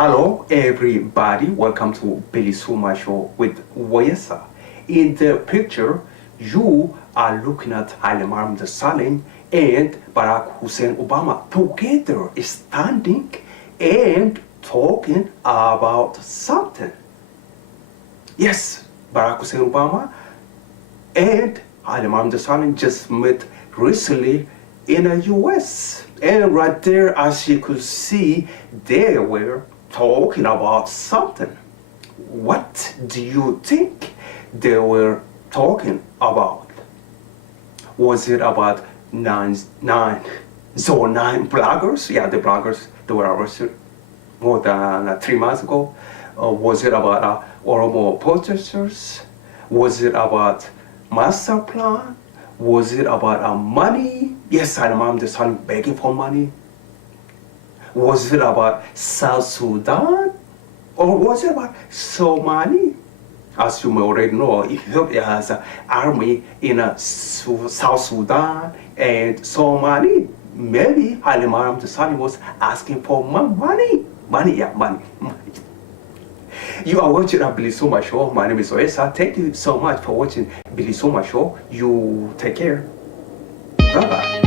Hello everybody, welcome to BilisummaaShow with Wayesa. In the picture, you are looking at Hailemariam the Salim and Barack Hussein Obama together standing and talking about something. Yes, Barack Hussein Obama and Hailemariam the Salim just met recently in the US. And right there, as you could see, they were talking about something. What do you think they were talking about? Was it about 909 bloggers? Yeah, the bloggers, they were arrested more than 3 months ago. Was it about Oromo protesters? Was it about master plan? Was it about money? Yes, I'm just begging for money. Was it about South Sudan? Or was it about Somali? As you may already know, Ethiopia has an army in South Sudan and Somali. Maybe Hailemariam the Salim was asking for money. Money. You are watching BilisummaaShow. My name is Oesa. Thank you so much for watching BilisummaaShow. You take care. Bye-bye.